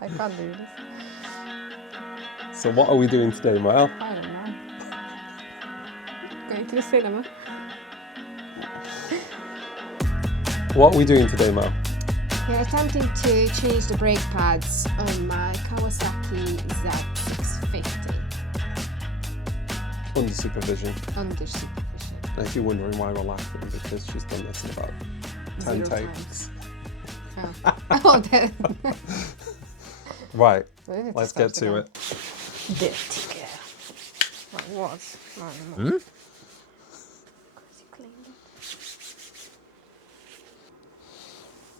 I can't do this. So what are we doing today, Mel? I don't know. Going to the cinema. What are we doing today, Mel? We're attempting to change the brake pads on my Kawasaki Z650 Under supervision. under supervision. And if you're wondering why we're laughing, because she's done this in about 10 0 takes. times. Oh, oh that. Right, We need let's start get to again. it. Dirty girl. Well, it was. No, no more. Hmm? Because you cleaned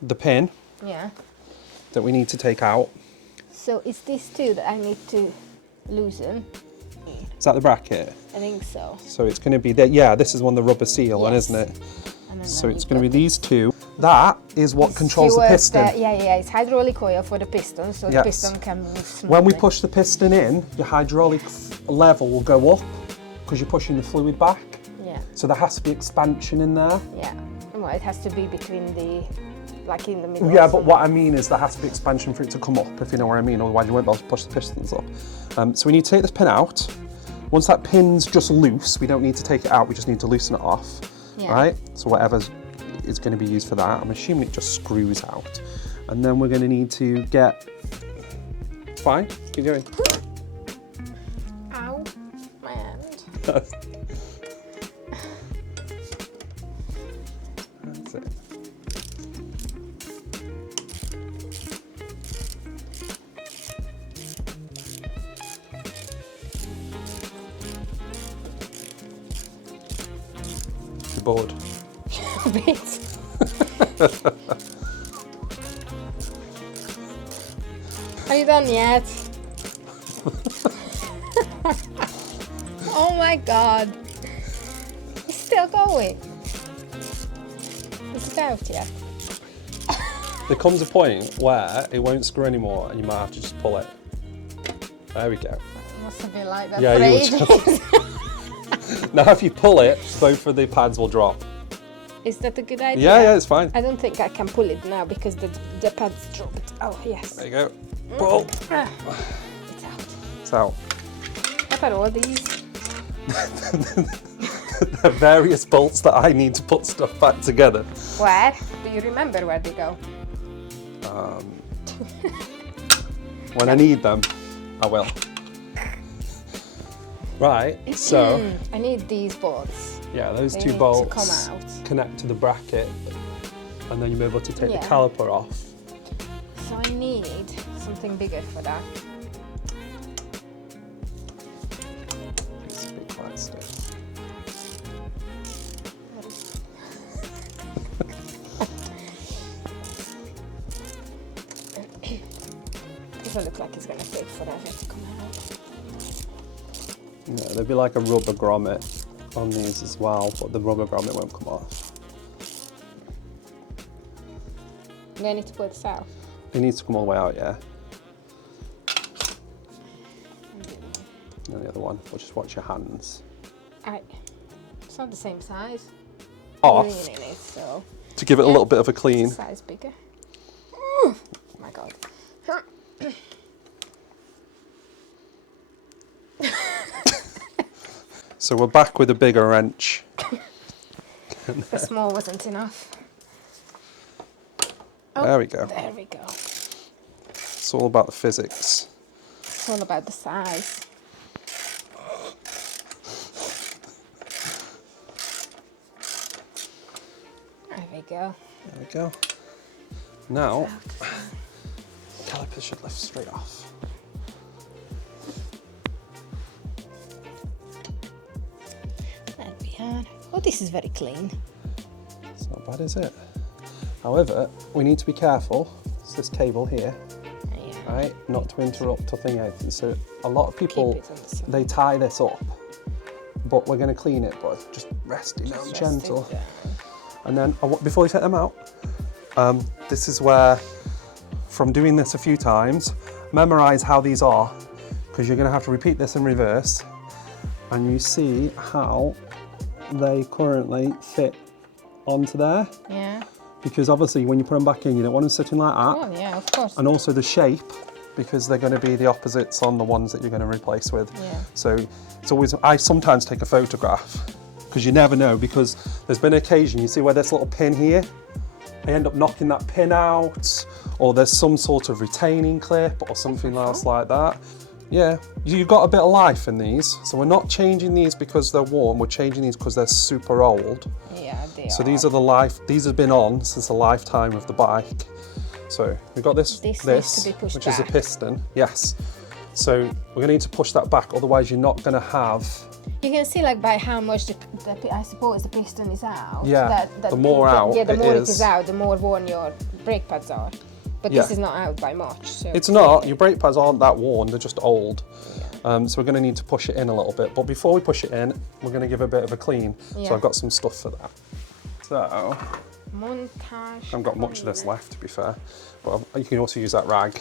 The pin it. Yeah. that we need to take out. So it's these two that I need to loosen. Is that the bracket? I think so. So it's going to be that. Yeah, this is one the rubber seal one, Yes. isn't it? And then So I it's need going to be that. these two. That is what controls the Towards piston. yeah, it's hydraulic oil for the piston, so the Yes. piston can move smoothly. When we push the piston in, your hydraulic level will go up because you're pushing the fluid back. Yeah, So there has to be expansion in there. yeah. Well, it has to be between the, like in the middle. Yeah, but what I mean is there has to be expansion for it to come up, if you know what I mean, otherwise you won't be able to push the pistons up. So we need to take this pin out. Once that pin's just loose, we don't need to take it out, we just need to loosen it off, Yeah. right? So whatever is going to be used for that, I'm assuming it just screws out. And then we're going to need to get... Fine, keep going. Ow, my hand. That's it. You're bored. A bit. Are you done yet? Oh my god. It's still going. Is it out yet? There comes a point where it won't screw anymore and you might have to just pull it. There we go. It must have been like that Yeah, for you ages. Now if you pull it, both of the pads will drop. Is that a good idea? Yeah, it's fine. I don't think I can pull it now because the pads dropped. Oh, yes. There you go. Pull. Ah, it's out. It's out. What are all these? The various bolts that I need to put stuff back together. Where? Do you remember where they go? When I need them, I will. Right, so I need these bolts. yeah, those They two need to bolts come out. connect to the bracket and then you'll be able to take Yeah. the caliper off. So I need something bigger for that. It's a bit quite stiff. Doesn't look like it's gonna take forever to come out. No, there'd be like a rubber grommet on these as well, but the rubber grommet won't come off. Do I need to pull this out? It needs to come all the way out, yeah. And the other one, we'll just watch your hands. It's not the same size. Off, Cleaning it, so to give it a yeah. little bit of a clean. size bigger. Oh my god. So we're back with a bigger wrench. The small wasn't enough. There we go. There we go. It's all about the physics. It's all about the size. There we go. There we go. Now, caliper should lift straight off. There we are. Oh, this is very clean. It's not bad, is it? However, we need to be careful. It's this cable here, Yeah. right? Not to interrupt or thing anything. So a lot of people, Keep it on the side. they tie this up, but we're going to clean it, but just rest it down gentle. And then before you take them out, this is where, from doing this a few times, memorize how these are, because you're going to have to repeat this in reverse, and you see how they currently fit onto there. Yeah. Because obviously when you put them back in, you don't want them sitting like that. Oh yeah, of course. And also the shape because they're going to be the opposites on the ones that you're going to replace with. Yeah. So it's always, I sometimes take a photograph because you never know, because there's been an occasion, you see where this little pin here, I end up knocking that pin out, or there's some sort of retaining clip or something else like that. Yeah, you've got a bit of life in these. So we're not changing these because they're worn, we're changing these because they're super old. Yeah, they So are. these have been on since the lifetime of the bike. So we've got this needs to be pushed which is a back. piston, yes. So we're gonna need to push that back, otherwise you're not gonna have. You can see like by how much I suppose the piston is out. Yeah, the more out Yeah, the it more it is. is out, the more worn your brake pads are. But Yeah. this is not out by much. So It's not, your brake pads aren't that worn, they're just old. So we're gonna need to push it in a little bit. But before we push it in, we're gonna give it a bit of a clean. Yeah. So I've got some stuff for that. So, montage. I haven't got much of this left, to be fair. But you can also use that rag.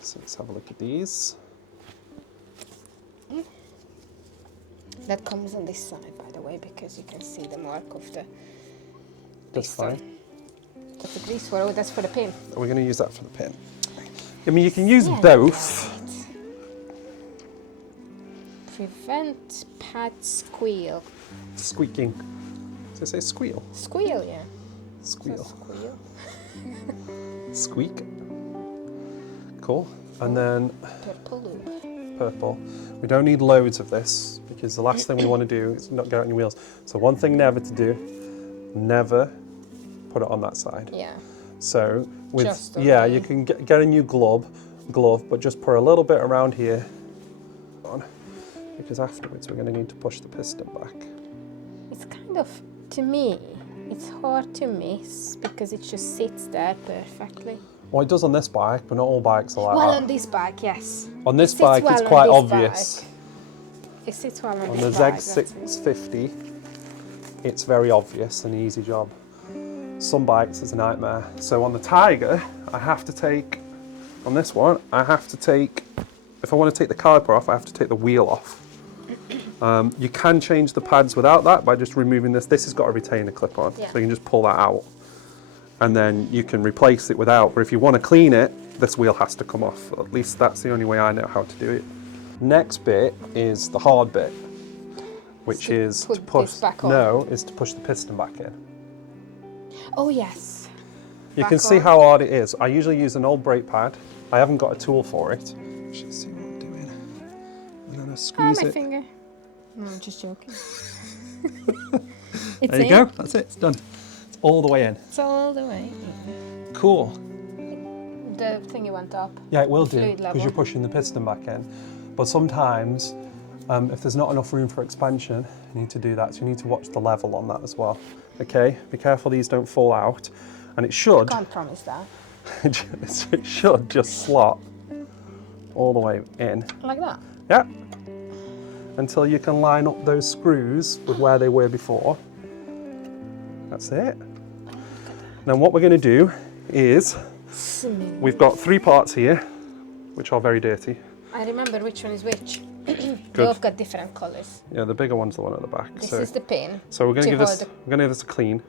So let's have a look at these. That comes on this side, by the way, because you can see the mark of the That's piston. fine. That's the grease for, oh, that's for the pin. We're going to use that for the pin. I mean, you can use Yeah, both. Prevent pad squeal. Squeaking. Does it say squeal? Squeal, yeah. Squeal. Squeal. Squeak. Cool. And then Purple loop. purple. We don't need loads of this because the last thing we want to do is not get on your wheels. So one thing never to do, never put it on that side. Yeah. So with, Just yeah, okay. you can get a new glove, but just put a little bit around here on, because afterwards we're going to need to push the piston back. It's kind of, to me, it's hard to miss because it just sits there perfectly. Well, it does on this bike, but not all bikes are like Well, that. on this bike, yes. On this It sits bike, well it's on quite this obvious. bike. It sits well on On the this bike. Z650, it's very obvious and easy job. Some bikes is a nightmare. So on the Tiger, I have to take, on this one, I have to take, if I want to take the caliper off, I have to take the wheel off. You can change the pads without that by just removing this. This has got a retainer clip on, Yeah. so you can just pull that out. And then you can replace it without. But if you want to clean it, this wheel has to come off. At least that's the only way I know how to do it. Next bit is the hard bit, which is to put push. this back on. No, is to push the piston back in. Oh, yes. You Back can see on. how hard it is. I usually use an old brake pad. I haven't got a tool for it. Just see what I'm doing. And then I squeeze my it. finger. No, I'm just joking. There you go. That's it. It's done. It's all the way in. It's all the way. Cool. The thingy went up. Yeah, it will do Fluid because level. you're pushing the piston back in. But sometimes, if there's not enough room for expansion, you need to do that. So you need to watch the level on that as well. Okay, be careful these don't fall out. And it should, Can't promise that. it should just slot all the way in. Like that. Yeah. Until you can line up those screws with where they were before. That's it. Now what we're going to do is, we've got 3 parts here, which are very dirty. I remember which one is which. They Good. both got different colours. Yeah, the bigger one's the one at the back. This so, is the pin. so we're going to to give this. hold We're going to give this a clean.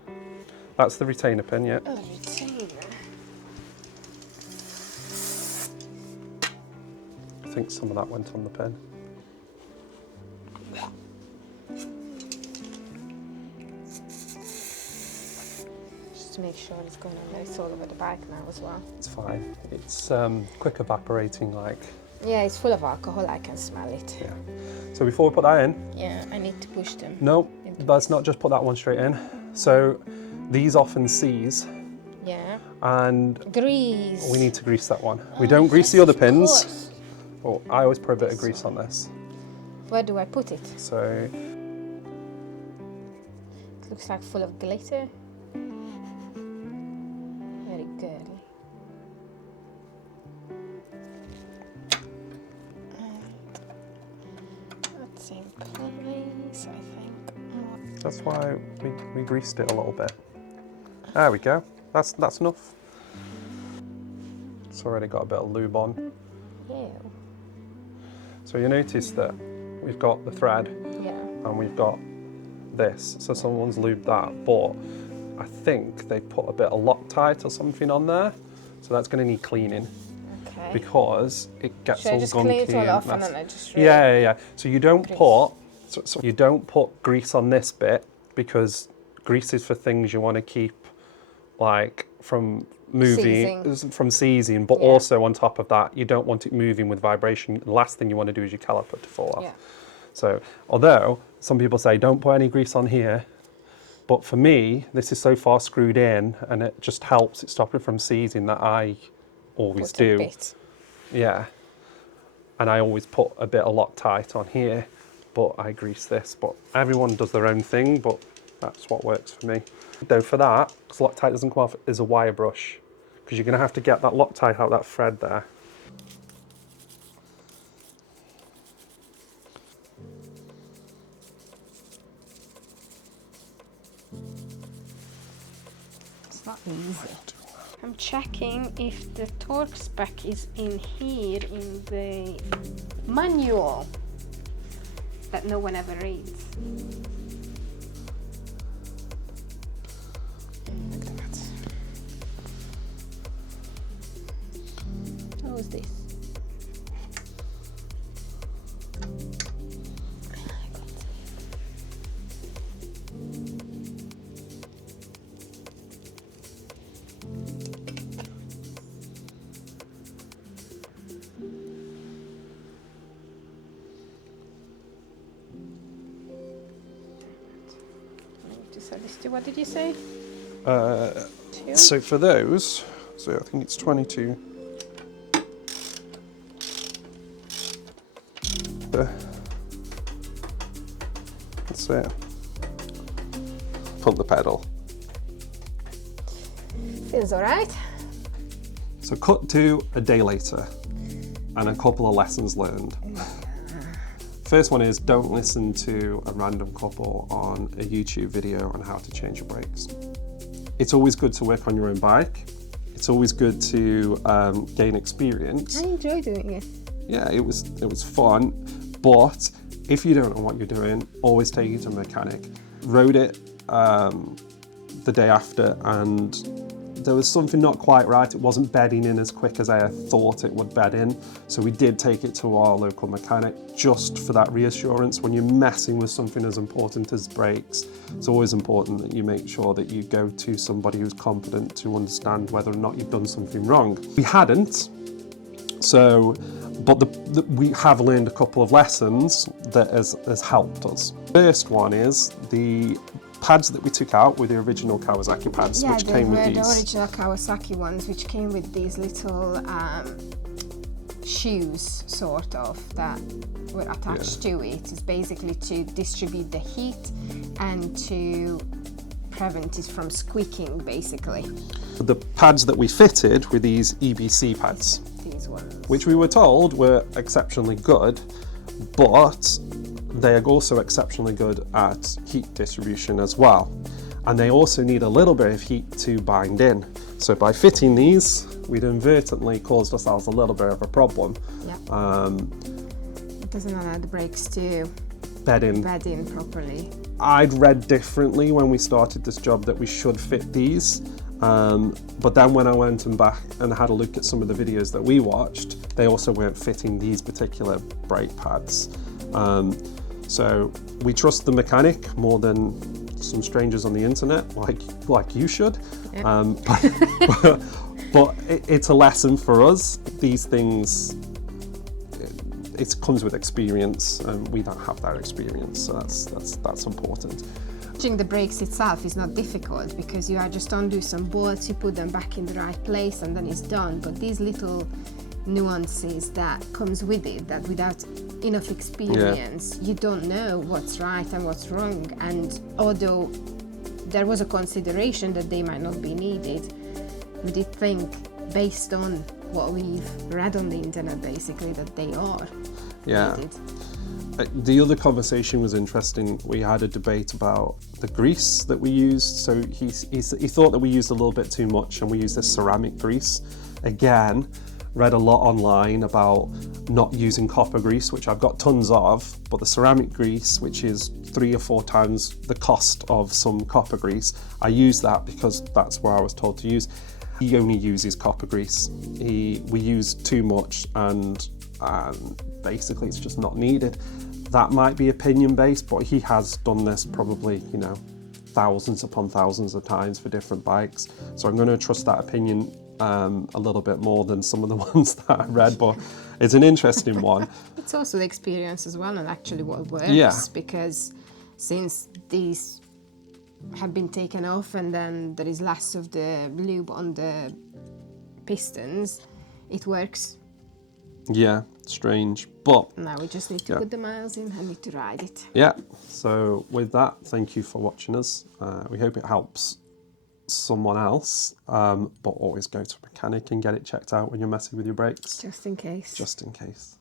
That's the retainer pin, yeah. Oh, retainer. I think some of that went on the pin. Just to make sure it's going on. It's all over the bike now as well. It's fine. It's quick evaporating, like. Yeah, it's full of alcohol. I can smell it. Yeah. So before we put that in, Yeah, I need to push them. no, let's not just put that one straight in. So these often seize, Yeah. and Grease. we need to grease that one. We don't grease the other Of pins. course. Oh, I always put a bit of grease on this. Where do I put it? So It looks like full of glitter. Very girly. That's in place, I think. that's why we greased it a little bit. There we go. That's enough. It's already got a bit of lube on. Ew. So you notice that we've got the thread Yeah. and we've got this, so someone's lubed that, but I think they put a bit of Loctite or something on there, so that's going to need cleaning. Okay. Because it gets Should all I just gunky clean it all and off and messy. then I just Yeah. So you don't grease. put so you don't put grease on this bit, because grease is for things you want to keep like from moving, from seizing, but also on top of that, you don't want it moving with vibration. The last thing you want to do is your caliper to fall off. Yeah. So although some people say don't put any grease on here, but for me, this is so far screwed in and it just helps it stop it from seizing that I always Put a do. bit. Yeah. And I always put a bit of Loctite on here, but I grease this. But everyone does their own thing, but that's what works for me. Though for that, because Loctite doesn't come off, is a wire brush, because you're going to have to get that Loctite out that thread there. It's not easy. I'm checking if the torque spec is in here in the manual that no one ever reads. Look at that. How is this? What did you say? So for those, so I think it's 22. That's it. Pump the pedal. Feels all right. So cut to a day later and a couple of lessons learned. First one is don't listen to a random couple on a YouTube video on how to change your brakes. It's always good to work on your own bike. It's always good to gain experience. I enjoy doing it. Yeah, it was fun, but if you don't know what you're doing, always take it to a mechanic. Rode it the day after and there was something not quite right. It wasn't bedding in as quick as I thought it would bed in. So we did take it to our local mechanic just for that reassurance. When you're messing with something as important as brakes, it's always important that you make sure that you go to somebody who's competent to understand whether or not you've done something wrong. We hadn't, so, but we have learned a couple of lessons that has helped us. First one is the pads that we took out were the original Kawasaki pads, which came with these. Yeah, the original Kawasaki ones, which came with these little shoes, sort of, that were attached to it. It's basically to distribute the heat and to prevent it from squeaking, basically. The pads that we fitted were these EBC pads, These ones. which we were told were exceptionally good, but they are also exceptionally good at heat distribution as well. And they also need a little bit of heat to bind in. So by fitting these, we'd inadvertently caused ourselves a little bit of a problem. Yeah. It doesn't allow the brakes to Bed in properly. I'd read differently when we started this job that we should fit these. But then when I went and back and had a look at some of the videos that we watched, they also weren't fitting these particular brake pads. So we trust the mechanic more than some strangers on the internet, like you should. Yeah. But it's a lesson for us. These things, it comes with experience, and we don't have that experience, so that's important. Changing the brakes itself is not difficult because you just undo some bolts, you put them back in the right place, and then it's done. But these little nuances that comes with it, that without enough experience, you don't know what's right and what's wrong. And although there was a consideration that they might not be needed, we did think, based on what we've read on the internet, basically, that they are needed. The other conversation was interesting. We had a debate about the grease that we used. So he thought that we used a little bit too much, and we used this ceramic grease. Again, read a lot online about not using copper grease, which I've got tons of, but the ceramic grease, which is 3 or 4 times the cost of some copper grease, I use that because that's where I was told to use. He only uses copper grease. We use too much, and basically it's just not needed. That might be opinion based, but he has done this probably, you know, thousands upon thousands of times for different bikes. So I'm going to trust that opinion a little bit more than some of the ones that I read, but it's an interesting one. It's also the experience as well, and actually what works. Yeah. Because since these have been taken off and then there is less of the lube on the pistons, it works. Yeah, strange, but Now we just need to put the miles in and need to ride it. yeah, so with that, thank you for watching us. We hope it helps someone else, but always go to a mechanic and get it checked out when you're messing with your brakes. Just in case. Just in case.